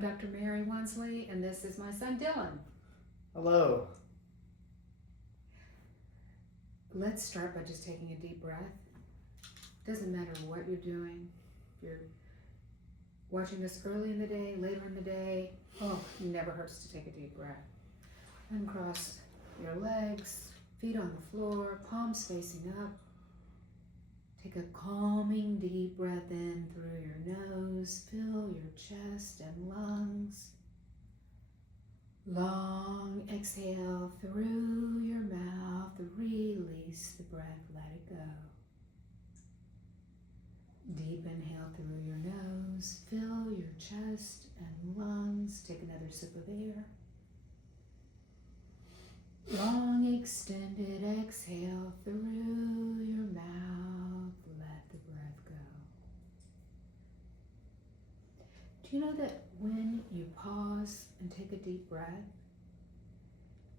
I'm Dr. Mary Wansley, and this is my son Dylan. Hello. Let's start by just taking a deep breath. Doesn't matter what you're doing. If you're watching this early in the day, later in the day, it never hurts to take a deep breath. Uncross your legs, feet on the floor, palms facing up. Take a calming deep breath in through your nose. Fill your chest and lungs. Long exhale through your mouth. Release the breath. Let it go. Deep inhale through your nose. Fill your chest and lungs. Take another sip of air. Long extended exhale through your mouth. Let the breath go. Do you know that when you pause and take a deep breath,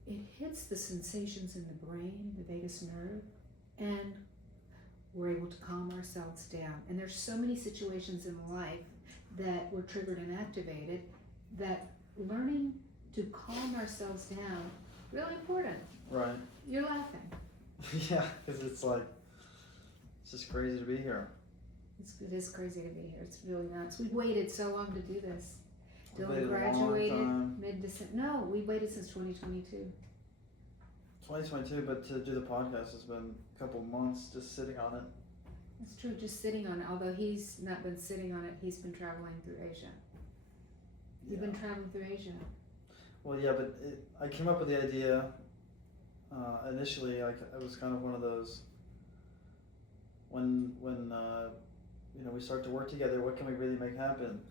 it hits the sensations in the brain, the vagus nerve, and we're able to calm ourselves down. And there's so many situations in life that were triggered and activated that learning to calm ourselves down, really important. Right. You're laughing. Yeah, because it's just crazy to be here. It is crazy to be here. It's really nuts. We waited so long to do this. We Dylan waited a long graduated time. mid-December. No, we waited since 2022. 2022, but to do the podcast has been a couple months just sitting on it. It's true, just sitting on it. Although he's not been sitting on it, he's been traveling through Asia. You've been traveling through Asia. Well, yeah, but I came up with the idea initially. It was kind of one of those when we start to work together. What can we really make happen?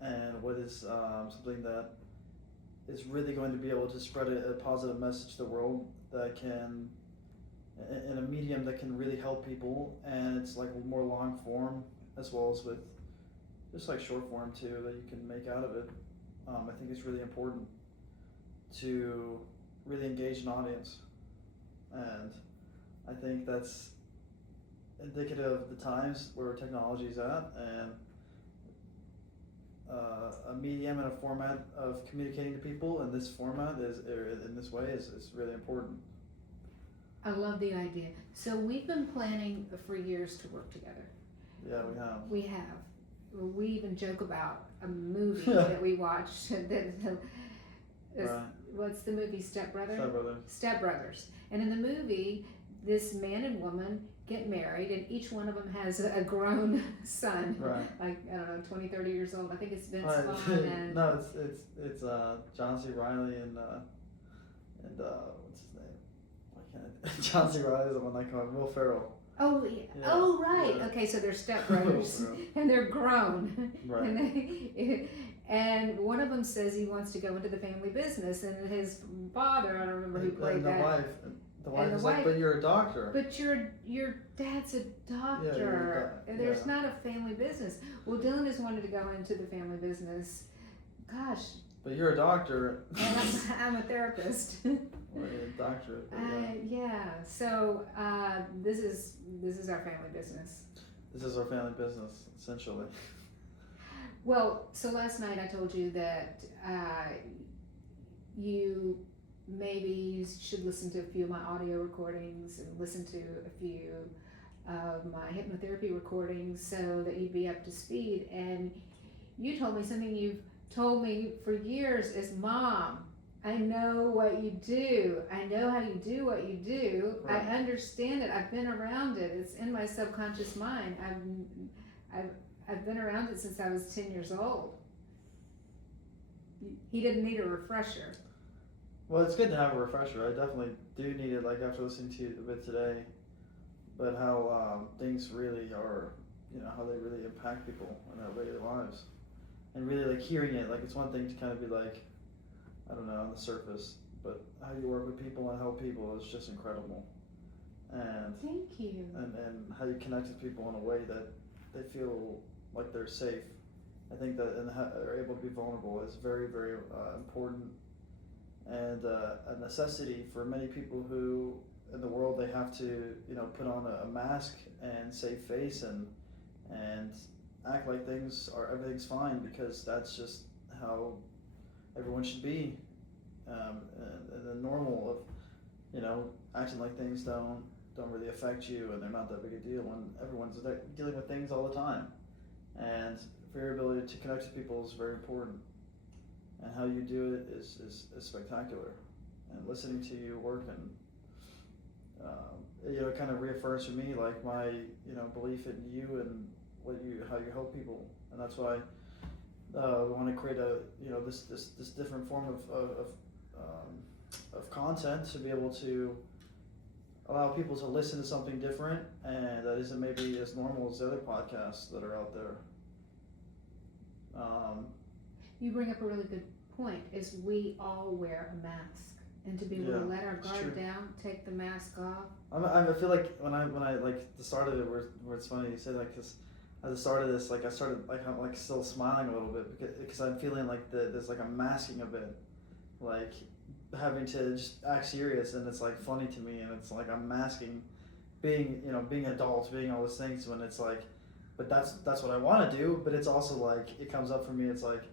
And what is something that is really going to be able to spread a positive message to the world that can, in a medium that can really help people, and it's like more long form as well as with just like short form too that you can make out of it. I think it's really important to really engage an audience, and I think that's indicative of the times where technology is at, and a medium and a format of communicating to people in this format in this way is really important. I love the idea. So we've been planning for years to work together. Yeah, we have. We have. We even joke about a movie that we watched. Right. What's the movie? Step Brothers? Stepbrother. Step Brothers. And in the movie, this man and woman get married, and each one of them has a grown son. Right. Like, I don't know, 20, 30 years old. I think it's Vince Right. Vaughn and... No, it's John C. Reilly and what's his name? Why can't I? John C. Reilly is the one I call Will Ferrell. Oh, yeah. Yeah. Oh, right. Yeah. Okay, so they're stepbrothers, and they're grown. Right. And one of them says he wants to go into the family business, and his father, I don't remember who played and that. The wife is like, wife- but you're a doctor. But your dad's a doctor. And there's not a family business. Well, Dylan has wanted to go into the family business. Gosh. But you're a doctor. And I'm a therapist. Or you're a doctor. Yeah. So this is our family business. This is our family business, essentially. Well, so last night I told you that you should listen to a few of my audio recordings and listen to a few of my hypnotherapy recordings so that you'd be up to speed. And you told me something you've told me for years is, Mom, I know what you do. I know how you do what you do. Right. I understand it. I've been around it. It's in my subconscious mind. I've been around it since I was 10 years old. He didn't need a refresher. Well, it's good to have a refresher. I definitely do need it, like after listening to you a bit today, but how things really are, how they really impact people in their daily lives. And really like hearing it, like it's one thing to kind of be like, I don't know, on the surface, but how you work with people and help people is just incredible. And Thank you. and how you connect with people in a way that they feel like they're safe. I think that and are able to be vulnerable is very, very important, and a necessity for many people who in the world they have to put on a mask and save face and act like everything's fine, because that's just how everyone should be, and the normal of, you know, acting like things don't really affect you and they're not that big a deal when everyone's dealing with things all the time. And for your ability to connect with people is very important, and how you do it is spectacular. And listening to you work, and you know, it kind of reaffirms for me like my, you know, belief in you and how you help people. And that's why we want to create a, you know, this different form of content to be able to allow people to listen to something different and that isn't maybe as normal as the other podcasts that are out there. You bring up a really good point, is we all wear a mask. And to be able to let our guard down, take the mask off. I feel like when I like the start of it, where it's funny you say like, cause at the start of this, like I started like I'm like still smiling a little bit because I'm feeling like there's like a masking of it, like having to just act serious, and it's like funny to me, and it's like I'm masking being, you know, being adult, being all those things, when it's like, but that's what I want to do, but it's also like it comes up for me, it's like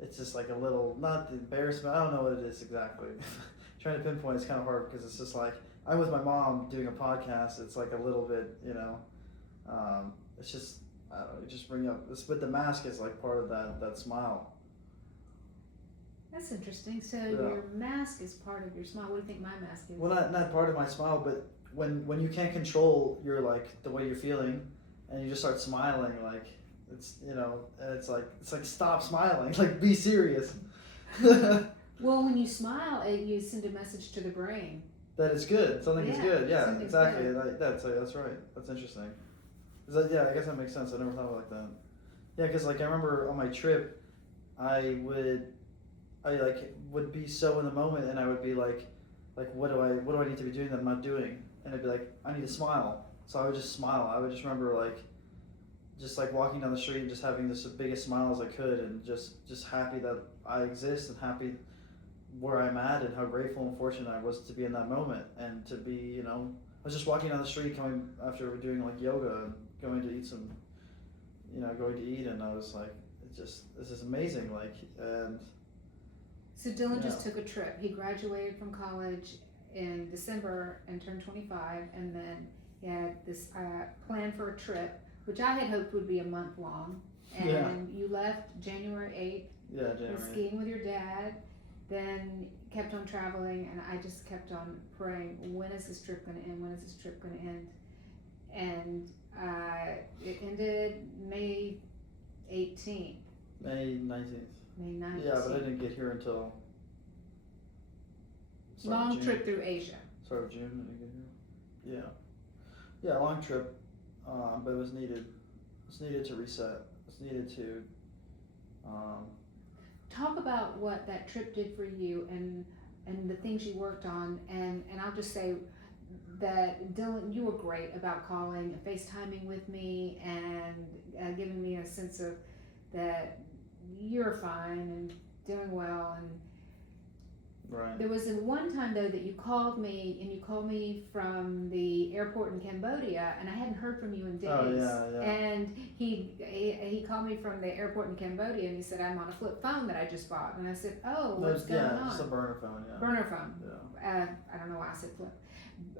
it's just like a little, not the embarrassment, I don't know what it is exactly. Trying to pinpoint is kind of hard because it's just like I'm with my mom doing a podcast. It's like a little bit, you know, it's just, I don't know, you just bring up this, but the mask is like part of that smile. That's interesting. So your mask is part of your smile. What do you think my mask is? Well, not part of my smile, but when you can't control your, like, the way you're feeling, and you just start smiling, like it's, you know, and it's like stop smiling, like be serious. Well, when you smile, you send a message to the brain. That it's good. Something is good. Yeah, exactly. Good. Like, that's right. That's interesting. I guess that makes sense. I never thought of it like that. Yeah, because like I remember on my trip, I would be so in the moment, and I would be like what do I need to be doing that I'm not doing? And I'd be like, I need to smile. So I would just smile. I would just remember like walking down the street and just having the biggest smile as I could, and just happy that I exist, and happy where I'm at, and how grateful and fortunate I was to be in that moment, and to be, you know, I was just walking down the street coming after doing like yoga and going to eat and I was like, this is amazing, like. And so Dylan just took a trip. He graduated from college in December and turned 25, and then he had this plan for a trip, which I had hoped would be a month long, and you left January 8th. Yeah, January. Went skiing with your dad, then kept on traveling, and I just kept on praying, when is this trip going to end? When is this trip going to end? And it ended May 18th. May 19th. May 19th. Yeah, but I didn't get here until long trip through Asia. Start of June, I didn't get here. Yeah, long trip, but it was needed. It's needed to reset. It's needed to. Talk about what that trip did for you, and the things you worked on, and I'll just say that Dylan, you were great about calling and FaceTiming with me, and giving me a sense of that you're fine and doing well. And right. There was one time though that you called me from the airport in Cambodia, and I hadn't heard from you in days. Oh, yeah. And he called me from the airport in Cambodia, and he said, I'm on a flip phone that I just bought. And I said, oh, what's going on? Yeah, just a burner phone. Yeah. Burner phone. Yeah. I don't know why I said flip.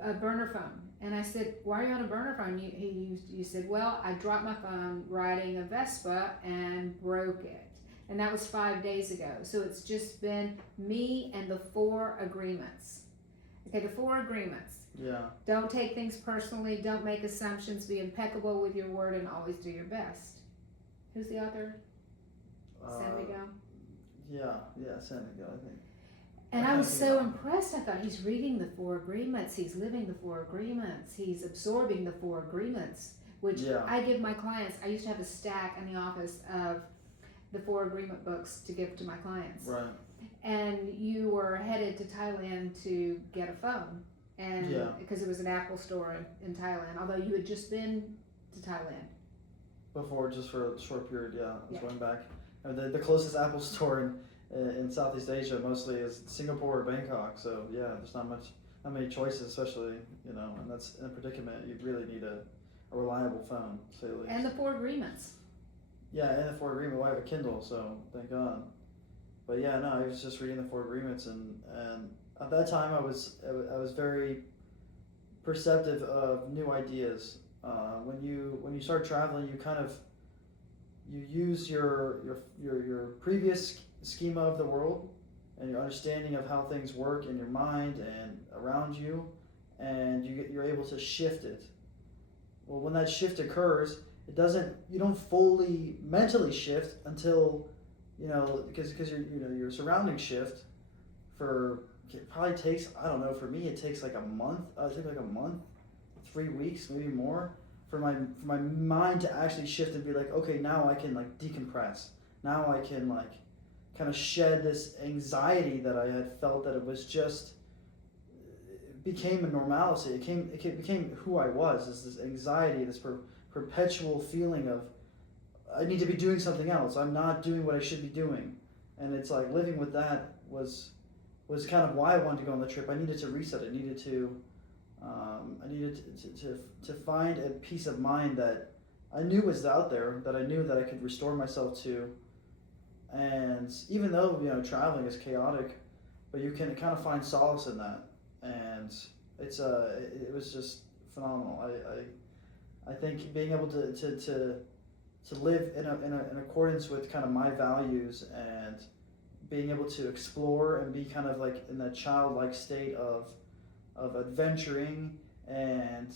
A burner phone. And I said, why are you on a burner phone? You said, well, I dropped my phone riding a Vespa and broke it. And that was 5 days ago. So it's just been me and the 4 agreements. Okay, the 4 agreements. Yeah. Don't take things personally. Don't make assumptions. Be impeccable with your word, and always do your best. Who's the author? San Miguel? Yeah, San Miguel, I think. And I was so impressed. I thought, he's reading the 4 agreements. He's living the 4 agreements. He's absorbing the 4 agreements, which I give my clients. I used to have a stack in the office of the 4 agreement books to give to my clients. Right. And you were headed to Thailand to get a phone, and because it was an Apple store in Thailand, although you had just been to Thailand before, just for a short period. I was going back. And the closest Apple store in Southeast Asia mostly is Singapore or Bangkok. So there's not many choices, especially, you know, and that's in a predicament. You really need a reliable phone, to say the least. And the 4 agreements. Yeah, and the 4 agreement. Well, I have a Kindle, so thank God. but yeah, no, I was just reading the Four Agreements, and at that time I was very perceptive of new ideas. When you start traveling, you kind of you use your previous schema of the world and your understanding of how things work in your mind and around you, and you're able to shift it. Well, when that shift occurs, you don't fully mentally shift until because your surroundings shift for it probably takes, I don't know, for me it takes like a month. I think like a month, 3 weeks, maybe more, for my mind to actually shift and be like, okay, now I can like decompress. Now I can like kind of shed this anxiety that I had felt, that it was just, it became a normalcy. It became who I was. Is this anxiety, this perpetual feeling of I need to be doing something else. I'm not doing what I should be doing, and it's like living with that was kind of why I wanted to go on the trip. I needed to reset. I needed to find a peace of mind that I knew was out there, that I knew that I could restore myself to. And even though traveling is chaotic, but you can kind of find solace in that, and it was just phenomenal. I think being able to live in accordance with kind of my values, and being able to explore and be kind of like in that childlike state of adventuring and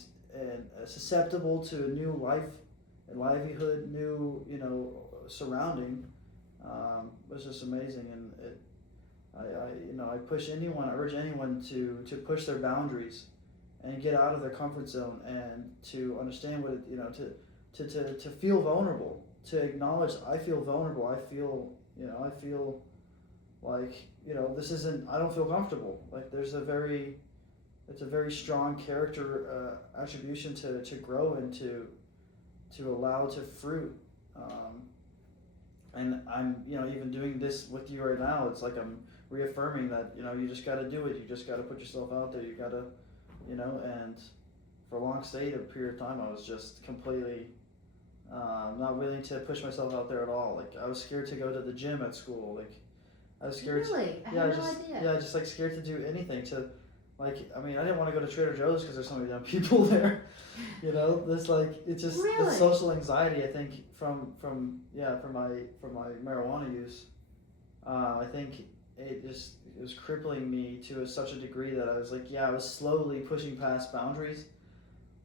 susceptible to a new life and livelihood, new surrounding, was just amazing. And I urge anyone to push their boundaries and get out of their comfort zone, and to understand what it, to feel vulnerable, to acknowledge I feel vulnerable. I feel like this isn't, I don't feel comfortable. Like it's a very strong character attribution to grow and to allow to fruit. And I'm even doing this with you right now. It's like I'm reaffirming that you just got to do it. You just got to put yourself out there. You got to and for a long period of time I was just completely not willing to push myself out there at all. Like I was scared to go to the gym at school. Like I was scared. Really? I had no idea. Yeah, just like scared to do anything. I didn't want to go to Trader Joe's because there's so many damn people there. There's it's just really? the social anxiety. I think from my marijuana use, I think it was crippling me to such a degree that I was like, I was slowly pushing past boundaries,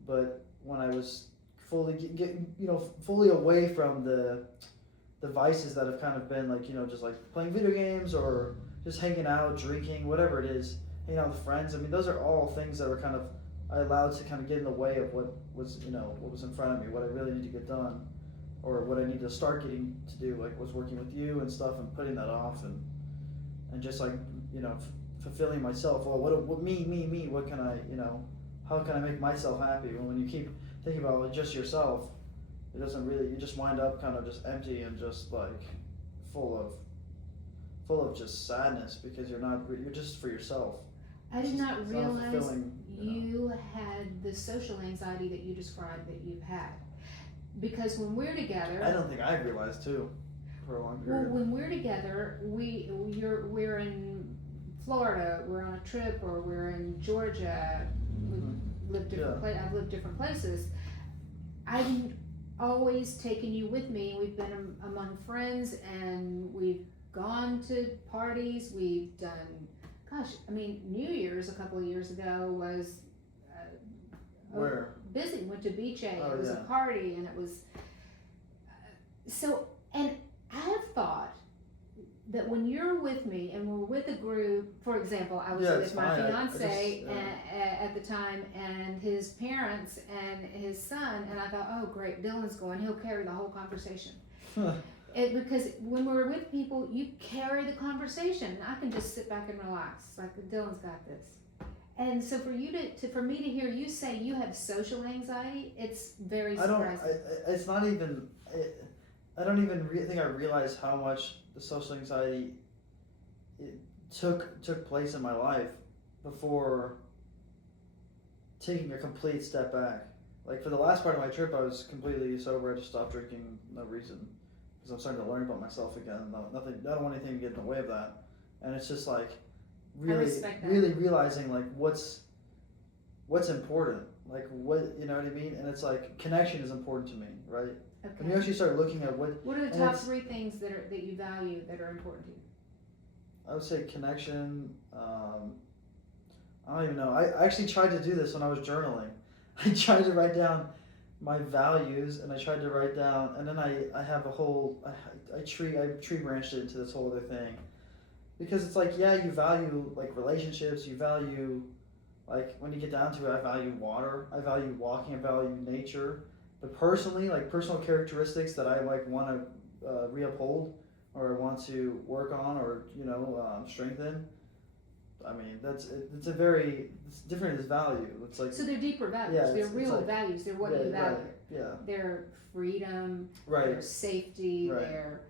but when I was fully away from the vices that have kind of been just like playing video games or just hanging out, drinking, whatever it is, hanging out with friends. I mean, those are all things that were kind of, I allowed to kind of get in the way of what was in front of me, what I really need to get done, or what I need to start getting to do, like was working with you and stuff, and putting that off, and just fulfilling myself. Well, what me, what can I, how can I make myself happy? When you keep thinking about just yourself, it doesn't really, you just wind up kind of just empty and just like full of just sadness, because you're just for yourself. I did not realize you had the social anxiety that you described that you've had, because when we're together, I don't think I realized too for a long period. Well, when we're together, we're in Florida, we're on a trip, or we're in Georgia. I've lived different places. I've always taken you with me. We've been among friends, and we've gone to parties. We've done, New Year's a couple of years ago was where busy. Went to Beach A. Oh, it was a party, and it was so. And I have thought that when you're with me and we're with a group, for example, I was with my fiance at the time, and his parents and his son, and I thought, oh great, Dylan's going, he'll carry the whole conversation. Because when we're with people, you carry the conversation. I can just sit back and relax, like Dylan's got this. And so for me to hear you say you have social anxiety, it's very surprising. It's not even. I don't even think I realized how much the social anxiety took place in my life before taking a complete step back. Like for the last part of my trip, I was completely sober. I just stopped drinking, no reason. because I'm starting to learn about myself again. Nothing, I don't want anything to get in the way of that. And it's just like really, respect that. really realizing like what's important, like what, you know what I mean? And it's like connection is important to me, right? When you Okay. actually start looking at what What are the and top it's- 3 things that you value that are important to you? I would say connection. I don't even know. I actually tried to do this when I was journaling. I tried to write down my values, and I tried to write down, and then I have a whole I tree branched it into this whole other thing, because it's like, yeah, you value like relationships, you value like when you get down to it, I value water, I value walking, I value nature, but personally, like personal characteristics that I like want to reuphold or want to work on or strengthen. I mean, it's different as value. It's like So they're deeper values. Yeah, They're it's real like- values. They're what yeah, you value. yeah, Their freedom, right. their safety, Right. their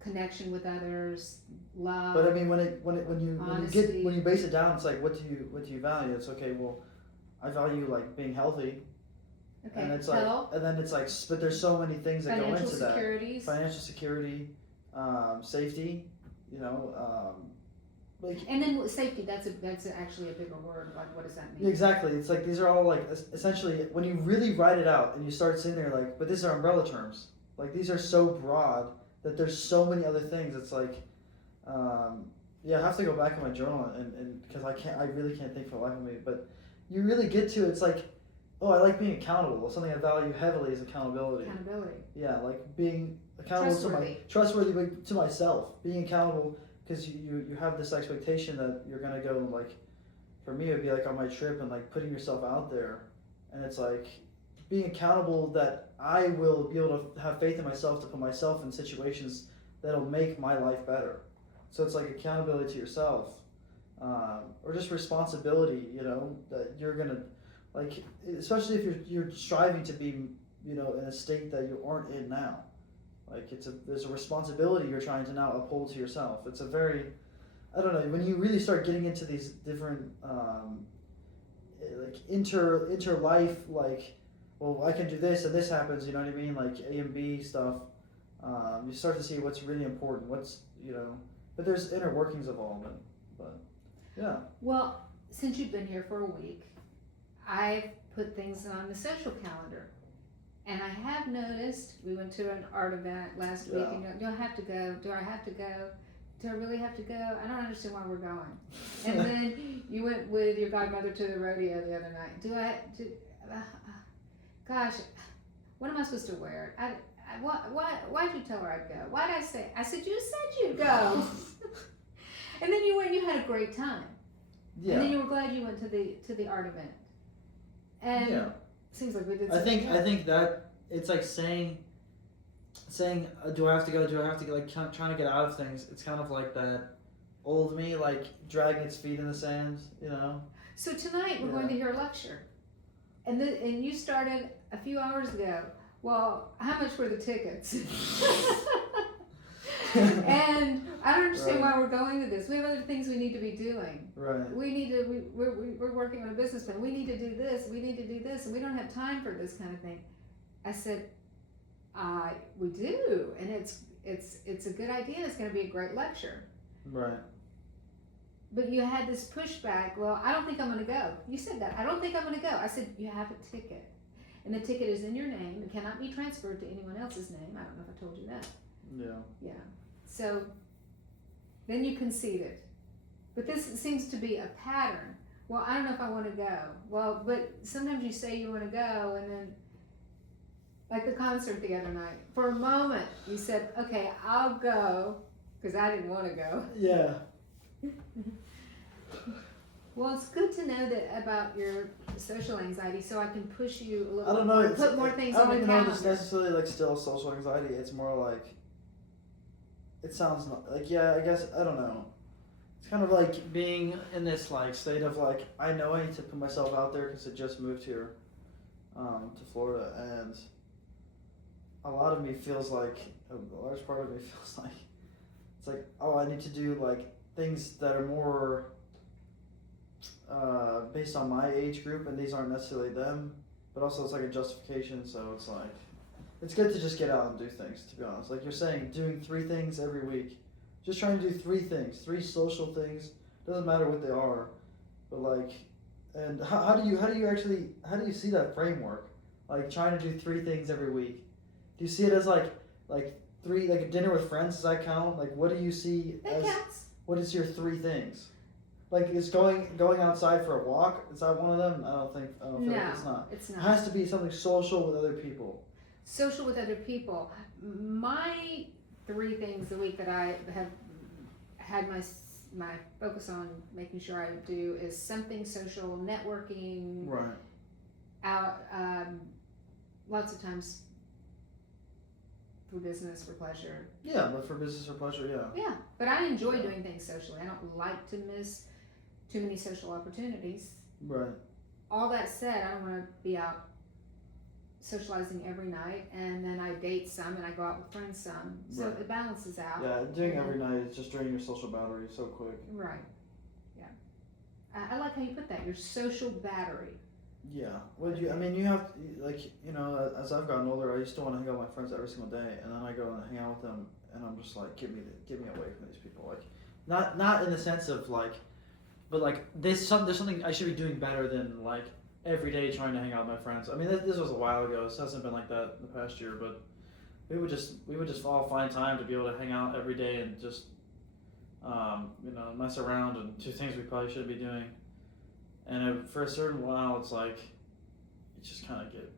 connection with others, love. But I mean, when Honesty. you base it down, it's like what do you value? It's okay. Well, I value like being healthy, okay. and it's like, Health, and then it's like, but there's so many things that go financial into that. securities. Financial security, safety, like And then safety. That's actually a bigger word. Like, what does that mean? exactly. It's like these are all like essentially when you really write it out and you start sitting there like, but these are umbrella terms. Like these are so broad that there's so many other things. It's like, I have to go back in my journal and because I really can't think for the life of me. But you really get to it's like, oh, I like being accountable. Something I value heavily is accountability. Accountability. Yeah, like being accountable trustworthy but to myself. Being accountable because you have this expectation that you're gonna go like, for me it'd be like on my trip and like putting yourself out there, and it's like being accountable that I will be able to have faith in myself to put myself in situations that'll make my life better. So it's like accountability to yourself, or just responsibility. That you're gonna like, especially if you're striving to be in a state that you aren't in now. Like there's a responsibility you're trying to now uphold to yourself. It's a very, I don't know, when you really start getting into these different like inter life, like, well, I can do this and this happens, you know what I mean, like A and B stuff. You start to see what's really important, but there's inner workings of all of it. But yeah. Well, since you've been here for a week, I've put things on the social calendar. And I have noticed, we went to an art event last week, and do I have to go? Do I have to go? Do I really have to go? I don't understand why we're going. And then you went with your godmother to the rodeo the other night. Gosh, what am I supposed to wear? Why'd you tell her I'd go? Why'd I say? I said, you said you'd go. And then you went and you had a great time. Yeah. And then you were glad you went to the art event. And Yeah. seems like we did. I think that it's like saying, do I have to go? Do I have to go? Like trying to get out of things. It's kind of like that old me, like dragging its feet in the sand. So tonight we're going to hear a lecture, and you started a few hours ago. Well, how much were the tickets? And I don't understand why we're going to this. We have other things we need to be doing. Right. We're working on a business plan. We need to do this. We need to do this, and we don't have time for this kind of thing. I said, we do, and it's a good idea. It's going to be a great lecture. Right. But you had this pushback. Well, I don't think I'm going to go. You said that. I don't think I'm going to go. I said, you have a ticket, and the ticket is in your name. It cannot be transferred to anyone else's name. I don't know if I told you that. Yeah. Yeah. So then you conceded. But this seems to be a pattern. Well, I don't know if I want to go. Well, but sometimes you say you want to go, and then, like the concert the other night, for a moment you said, okay, I'll go, because I didn't want to go. Yeah. Well, it's good to know that about your social anxiety, so I can push you a little. I don't know. Put more things I on don't the even know if calendar. it's necessarily like still social anxiety. It's more like, it sounds like, yeah, I guess, I don't know. It's kind of like being in this like state of like, I know I need to put myself out there because I just moved here to Florida, and a lot of me feels like, a large part of me feels like, it's like, oh, I need to do like things that are more based on my age group, and these aren't necessarily them, but also it's like a justification, so it's like, it's good to just get out and do things, to be honest. Like you're saying, doing 3 things every week. Just trying to do 3 things, 3 social things. Doesn't matter what they are, but like, and how do you see that framework? Like trying to do 3 things every week. Do you see it as like 3, like a dinner with friends? Does that count? Like what do you see That as? counts. What is your 3 things? Like is going outside for a walk? Is that one of them? I don't feel No, like it's not. it's It not. has to be something social with other people. Social with other people. My 3 things a week that I have had my focus on making sure I do is something social, networking, Right. out, lots of times for business, for pleasure. Yeah, but for business or pleasure, yeah. Yeah, but I enjoy doing things socially. I don't like to miss too many social opportunities. Right. All that said, I don't want to be out socializing every night, and then I date some and I go out with friends some, so Right. it balances out. Yeah, doing And every night is just draining your social battery so quick. Right. Yeah. I like how you put that. Your social battery. Yeah. Well, you have like as I've gotten older, I used to want to hang out with my friends every single day, and then I go and hang out with them, and I'm just like, get me away from these people. Like, not in the sense of like, but like there's something I should be doing better than like every day trying to hang out with my friends. I mean, this was a while ago. This hasn't been like that in the past year, but we would just all find time to be able to hang out every day and just mess around and do things we probably shouldn't be doing. And for a certain while, it's like you just kind of get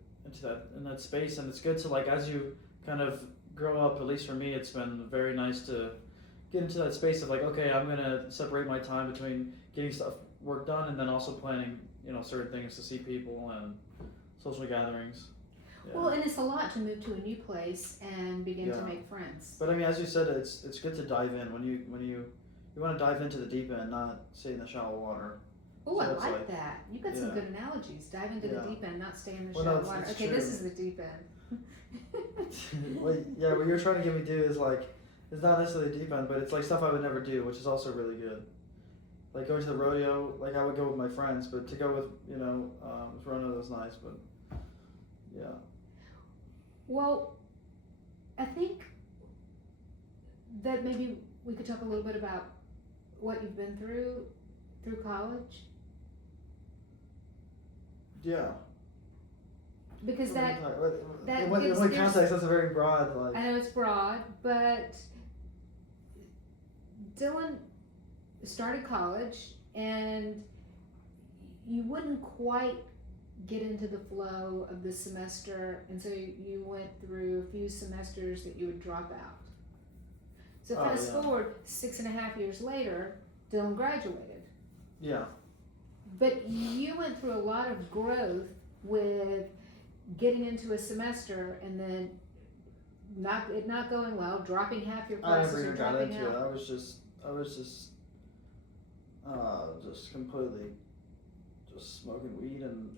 in that space, and it's good to like as you kind of grow up. At least for me, it's been very nice to get into that space of like, okay, I'm gonna separate my time between getting work done and then also planning certain things to see people and social gatherings. Yeah. Well, and it's a lot to move to a new place and begin to Yeah. make friends. But I mean, as you said, it's good to dive in when you want to dive into the deep end, not stay in the shallow water. Oh, So I it's like like- that. You've got some yeah. good analogies. Dive into Yeah. the deep end, not stay in the Well, shallow no, water. it's Okay, this true. is the deep end. What you're trying to get me to do is like, it's not necessarily deep end, but it's like stuff I would never do, which is also really good. Like going to the rodeo, like I would go with my friends, but to go with Rona was nice, but yeah. Well, I think that maybe we could talk a little bit about what you've been through college, Yeah. because that in what gives- context? That's a very broad like. I know it's broad, but Dylan started college and you wouldn't quite get into the flow of the semester, and so you went through a few semesters that you would drop out. So Oh, fast yeah. forward 6.5 years later, Dylan graduated. Yeah. But you went through a lot of growth with getting into a semester and then not going well, dropping half your I classes never or even got dropping into it. out. I was just completely just smoking weed and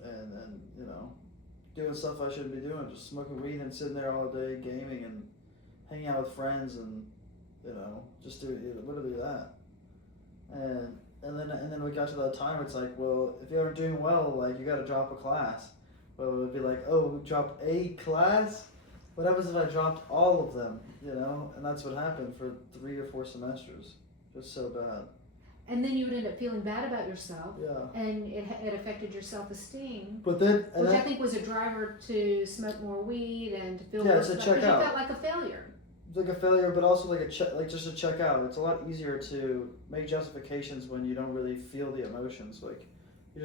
doing stuff I shouldn't be doing. Just smoking weed and sitting there all day gaming and hanging out with friends and just doing literally that. And then we got to that time where it's like, well, if you aren't doing well, like you got to drop a class. But it would be like, oh, drop a class. What happens if I dropped all of them? And that's what happened for 3 or 4 semesters. Just so bad. And then you would end up feeling bad about yourself, Yeah. and it affected your self-esteem, But then, which I think was a driver to smoke more weed and to feel Yeah, worse to about, check because you out. felt like a failure. it's like a failure, but also like just to check out. It's a lot easier to make justifications when you don't really feel the emotions. Like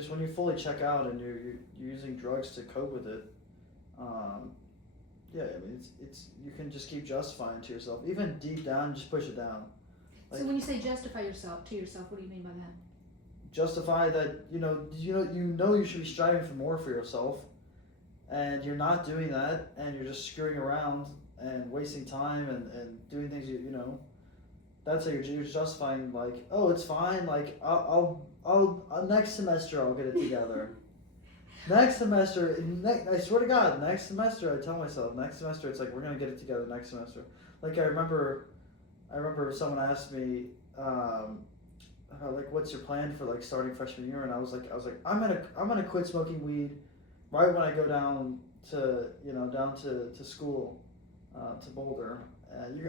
when you fully check out and you're using drugs to cope with it. Yeah, I mean it's you can just keep justifying to yourself, even deep down, just push it down. So when you say justify yourself to yourself, what do you mean by that? Justify that you should be striving for more for yourself, and you're not doing that, and you're just screwing around and wasting time and doing things that's how you're justifying, like, oh, it's fine, like I'll next semester I'll get it together. Next semester, I swear to God, next semester I tell myself, next semester it's like we're gonna get it together next semester. Like I remember someone asked me, like, what's your plan for like starting freshman year? And I was like, I'm gonna quit smoking weed right when I go down to down to school, to Boulder.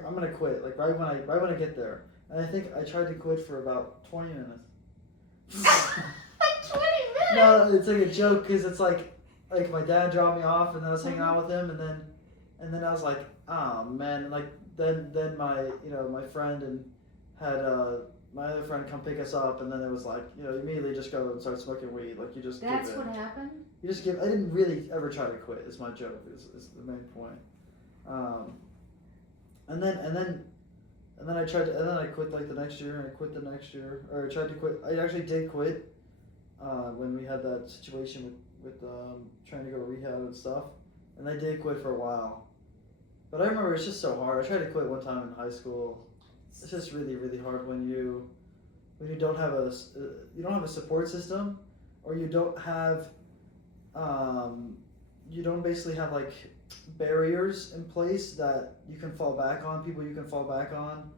I'm gonna quit like right when I get there. And I think I tried to quit for about 20 minutes. 20 minutes. No, it's like a joke because it's like my dad dropped me off and then I was hanging out with him and then I was like, oh man, and like then my my friend and had my other friend come pick us up and then it was like you immediately just go and start smoking weed, like you just That's give it. what happened. You just give. I didn't really ever try to quit. Is my joke. Is the main point. And then I tried to, and then I quit like the next year, and I quit the next year, or I tried to quit. I actually did quit when we had that situation with trying to go to rehab and stuff, and I did quit for a while. But I remember it's just so hard. I tried to quit one time in high school. It's just really really hard when you don't have a support system, or you don't have you don't basically have like barriers in place that you can fall back on, people you can fall back on.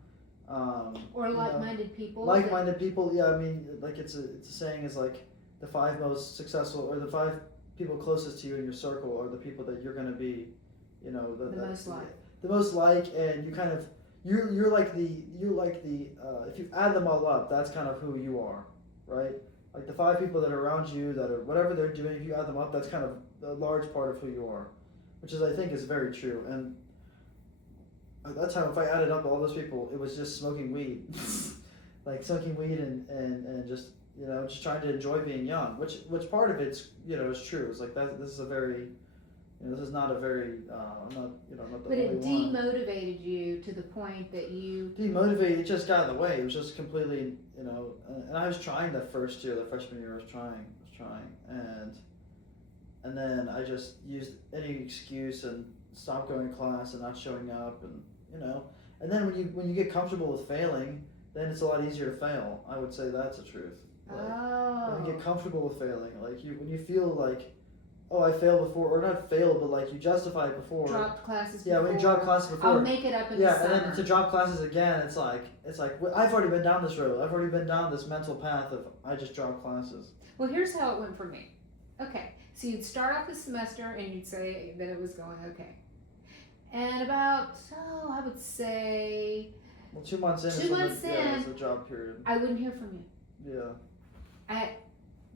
Or like-minded people. Like-minded people, yeah. I mean, like it's a saying is like the 5 most successful or the 5 people closest to you in your circle are the people that you're going to be, the most like. The most like, and you kind of you're like the if you add them all up, that's kind of who you are, right? Like the 5 people that are around you that are whatever they're doing, if you add them up, that's kind of a large part of who you are, which is I think is very true. And at that time, if I added up all those people, it was just smoking weed, like smoking weed and just just trying to enjoy being young, which part of it's is true. It's like that. This is a very this is not a very not the But it only one. demotivated you to the point that you Demotivated. It just got in the way. It was just completely and I was trying that first year, the freshman year. I was trying, and then I just used any excuse and stopped going to class and not showing up, and and then when you get comfortable with failing, then it's a lot easier to fail. I would say that's the truth. Like, when you get comfortable with failing, like when you feel like, oh, I failed before, or not failed, but like you justified before. dropped classes Yeah, before. when you drop classes before. I'll make it up in the summer. And then to drop classes again, it's like well, I've already been down this road. I've already been down this mental path of I just dropped classes. Well, here's how it went for me. Okay, so you'd start off the semester and you'd say that it was going okay. And about, I would say, Well, 2 months in, 2 months in, it's a job period. I wouldn't hear from you. Yeah.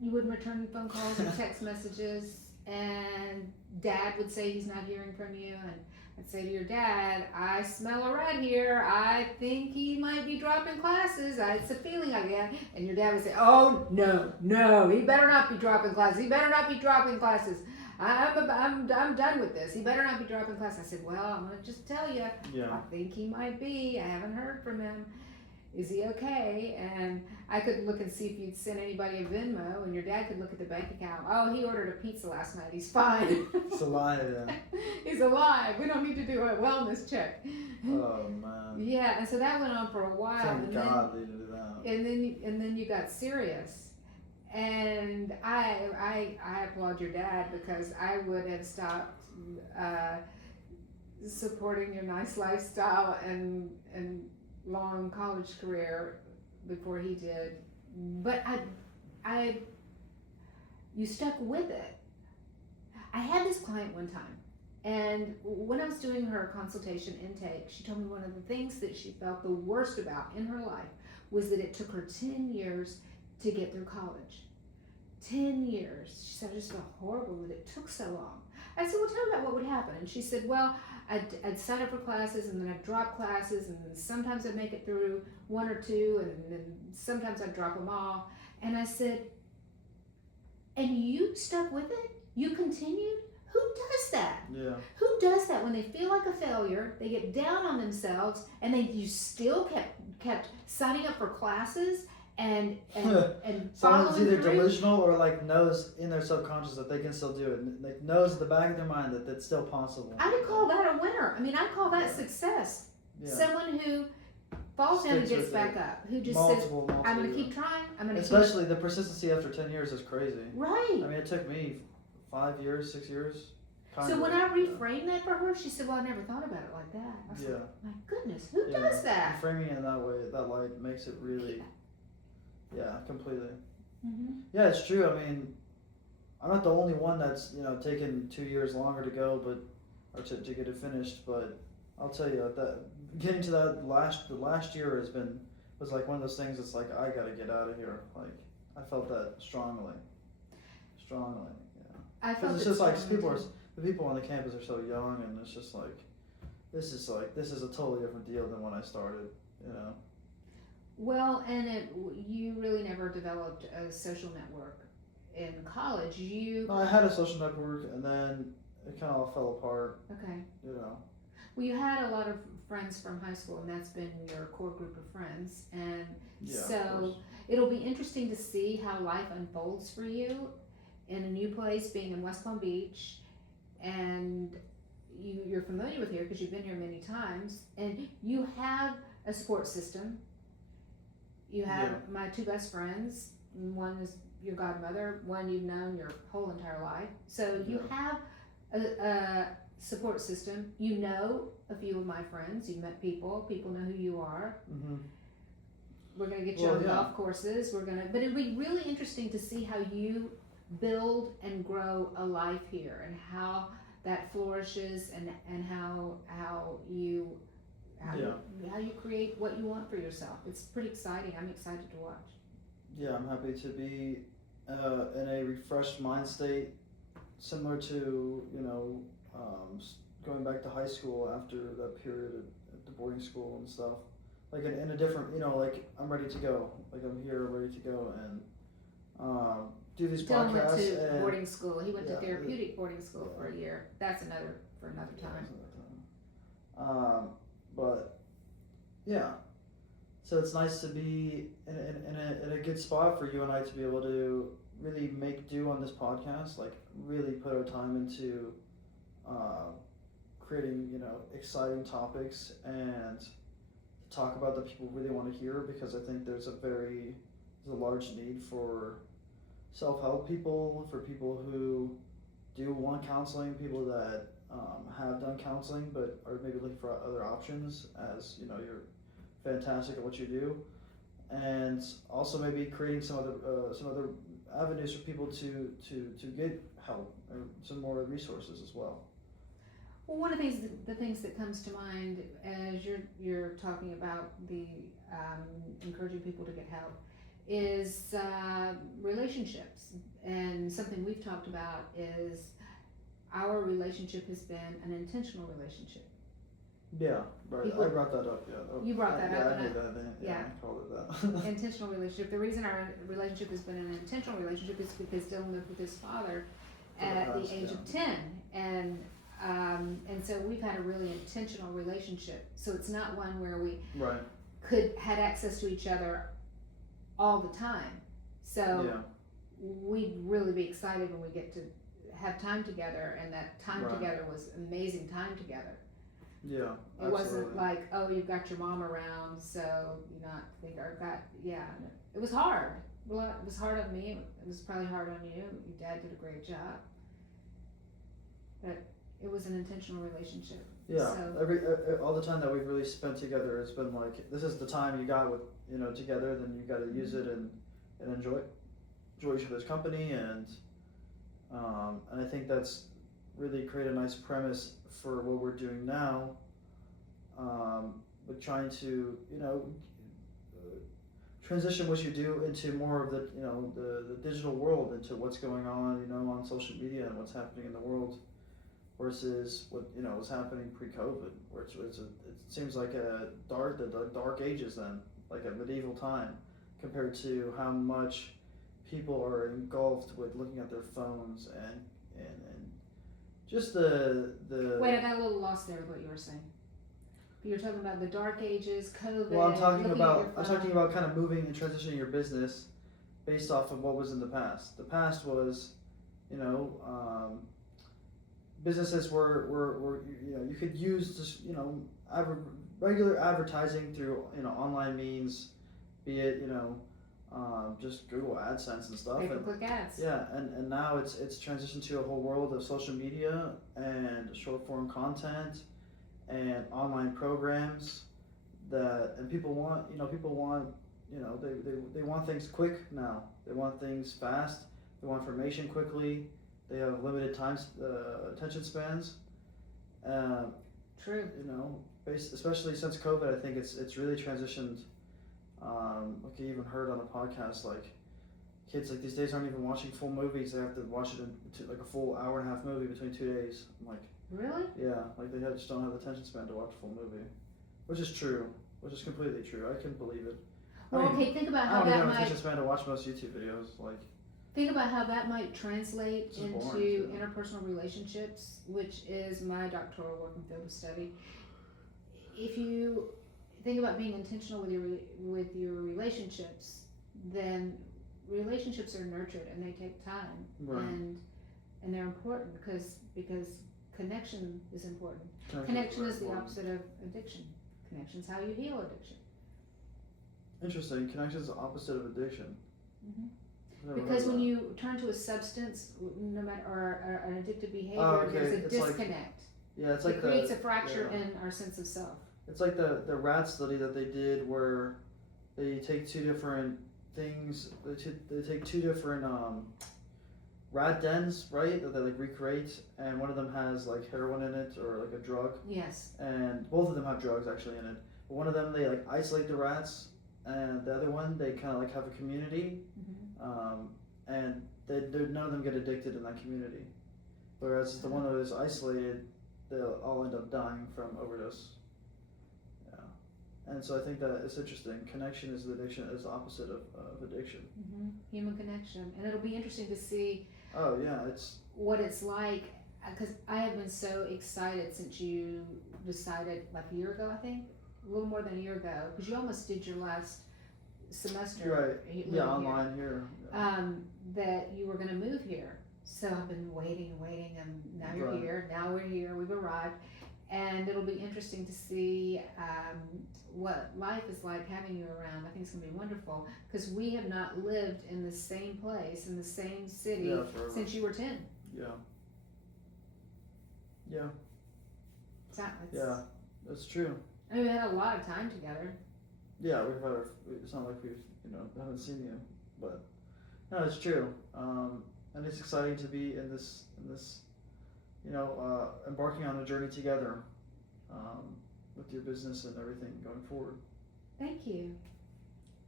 You wouldn't return phone calls or text messages, and Dad would say he's not hearing from you, and I'd say to your dad, I smell a rat here. I think he might be dropping classes. It's a feeling I get. And your dad would say, oh, no, he better not be dropping classes. He better not be dropping classes. I'm done with this. He better not be dropping classes. I said, well, I'm going to just tell you. Yeah. I think he might be. I haven't heard from him. Is he okay? And I could look and see if you'd sent anybody a Venmo, and your dad could look at the bank account. Oh, he ordered a pizza last night. He's fine. It's alive, yeah. He's alive. We don't need to do a wellness check. Oh man. Yeah, and so that went on for a while. Thank God they did that. And then you got serious. And I applaud your dad, because I would have stopped supporting your nice lifestyle and long college career before he did. But you stuck with it. I had this client one time, and when I was doing her consultation intake, she told me one of the things that she felt the worst about in her life was that it took her 10 years to get through college. 10 years. She said, I just felt horrible that it took so long. I said, well, tell me about what would happen. And she said, well, I'd sign up for classes, and then I'd drop classes, and then sometimes I'd make it through 1 or 2, and then sometimes I'd drop them all. And I said, and you stuck with it? You continued? Who does that? Yeah. Who does that when they feel like a failure, they get down on themselves, and you still kept signing up for classes and Someone's following either through? delusional or like knows in their subconscious that they can still do it, and like knows at the back of their mind that it's still possible. I would call that a winner. I mean, I call that success. Yeah. Someone who falls down and Sticks gets with back it. up, who just multiple, says, I'm going to yeah. keep trying, I'm going to keep... Especially the persistency after 10 years is crazy. Right. I mean, it took me 5 years, 6 years. So when I reframed that for her, she said, well, I never thought about it like that. I was like, my goodness, who does that? Framing it in that way, that light, makes it really, completely. Mm-hmm. Yeah, it's true. I mean, I'm not the only one that's taken 2 years longer to go, but or to get it finished. But I'll tell you that getting to the last year was like one of those things. It's like I gotta get out of here. Like I felt that strongly. Yeah. I felt Because it's it just like strongly, too. the people on the campus are so young, and it's just like this is a totally different deal than when I started. You know. Well, and you really never developed a social network in college. You No, I had a social network, and then it kind of all fell apart. okay? You know. Well, you had a lot of friends from high school, and that's been your core group of friends, and Yeah. Of so course. it'll be interesting to see how life unfolds for you in a new place, being in West Palm Beach, and you're familiar with here because you've been here many times, and you have a support system. You have Yeah. my two best friends. One is your godmother. One you've known your whole entire life. So you Yeah. have a support system. You know a few of my friends. You've met people. People know who you are. Mhm. We're gonna get you Well, on yeah. golf courses. But it'd be really interesting to see how you build and grow a life here and how that flourishes and how you how you create what you want for yourself. It's pretty exciting. I'm excited to watch. Yeah, I'm happy to be in a refreshed mind state, similar to going back to high school after that period at the boarding school and stuff. Like in a different, like I'm ready to go. Like I'm here, ready to go, and do these Dylan went podcasts. to And boarding school. He went to yeah, therapeutic boarding school yeah. for a year. That's for another time. But yeah, so it's nice to be in a good spot for you and I to be able to really make do on this podcast, like really put our time into creating, exciting topics and talk about that people really want to hear, because I think there's a large need for self-help people, for people who do want counseling, people that have done counseling but are maybe looking for other options, as you're fantastic at what you do, and also maybe creating some other avenues for people to get help and some more resources as well. Well, one of the things that comes to mind as you're talking about the encouraging people to get help is relationships, and something we've talked about is our relationship has been an intentional relationship. Yeah, right. People- I brought that up. Yeah. You brought that up, Yeah, I and knew that. Yeah, yeah. I called it that. Intentional relationship. The reason our relationship has been an intentional relationship is because Dylan lived with his father at the age of 10, and so we've had a really intentional relationship. So it's not one where we Right. had access to each other all the time. So Yeah. we'd really be excited when we get to have time together, and that time Right. together was amazing time together. Yeah. It wasn't absolutely. like, oh, you've got your mom around, so you're not think or got It was hard. Well, it was hard on me. It was probably hard on you. Your dad did a great job, but it was an intentional relationship. Yeah, So all the time that we've really spent together has been like, this is the time you got with together. Then you got to use it and enjoy each other's company, and I think that's really create a nice premise for what we're doing now. With trying to transition what you do into more of the the digital world, into what's going on on social media and what's happening in the world, versus what was happening pre-COVID, where it seems like the dark ages then, like a medieval time, compared to how much people are engulfed with looking at their phones and just the wait, I got a little lost there with what you were saying. You were talking about the dark ages, COVID. Well, I'm talking looking about at your phone. kind of moving and transitioning your business based off of what was in the past. The past was, businesses were you could use just regular advertising through online means, be it just Google AdSense and stuff. Pay-per-click ads. Yeah, and now it's transitioned to a whole world of social media and short form content and online programs and people want they want things quick now. They want things fast. They want information quickly. They have limited attention spans. True. You know, especially since COVID, I think it's really transitioned. Like you even heard on a podcast, like kids like these days aren't even watching full movies. They have to watch it in like a full hour and a half movie between 2 days. I'm like, Really? yeah, like they just don't have the attention span to watch a full movie, which is true, which is completely true. I can believe it. Well, I mean, okay, think about I how don't even that have might attention span to watch most YouTube videos. Like, think about how that might translate This is into boring, too. interpersonal relationships, which is my doctoral work and field of study. If you think about being intentional with your relationships, then relationships are nurtured and they take time, right. and they're important because connection is important. Connection's Connection very is the important. opposite of addiction. Connection is how you heal addiction. Interesting. Connection is the opposite of addiction. Mhm. I've never Because heard when that. you turn to a substance, no matter or an addictive behavior, Oh, okay. there's a It's like- disconnect. Yeah, it's It like creates the a fracture yeah. in our sense of self. It's like the rat study that they did where they take two different things. They take two different rat dens, right? That they like recreate, and one of them has like heroin in it or like a drug, Yes. and both of them have drugs actually in it. But one of them they like isolate the rats, and the other one they kind of like have a community, and none of them get addicted in that community. Whereas the one that is isolated, they'll all end up dying from overdose. Yeah, and so I think that it's interesting. Connection is the addiction is the opposite of addiction. Human connection, and it'll be interesting to see Oh yeah, it's what it's like, because I have been so excited since you decided like a year ago, I think, a little more than a year ago, because you almost did your last semester right. Yeah, online here. Yeah. that you were going to move here. So I've been waiting, and now you're Right. here. Now we're here. We've arrived, and it'll be interesting to see what life is like having you around. I think it's going to be wonderful because we have not lived in the same place in the same city Yeah, forever. since you were 10. Yeah. Yeah. Yeah, that's true. I mean, we had a lot of time together. Yeah, we've had it's not like we've haven't seen you, but no, it's true. And it's exciting to be in this embarking on a journey together, with your business and everything going forward. Thank you.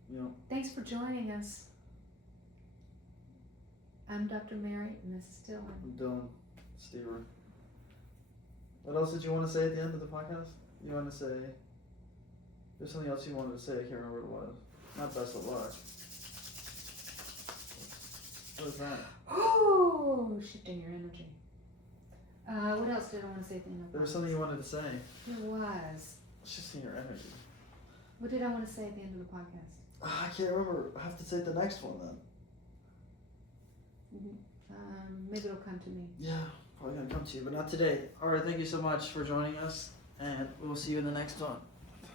You know. Thanks for joining us. I'm Dr. Mary, and this is Dylan. I'm Dylan Stever. What else did you want to say at the end of the podcast? You want to say? There's something else you wanted to say. I can't remember what it was. Not best of luck. What is that? Oh, shifting your energy. What else did I want to say at the end of the There was podcast? something you wanted to say. There was. It's just in your energy. What did I want to say at the end of the podcast? I can't remember. I have to say the next one then. Maybe it'll come to me. Yeah, probably gonna come to you, but not today. All right, thank you so much for joining us, and we'll see you in the next one.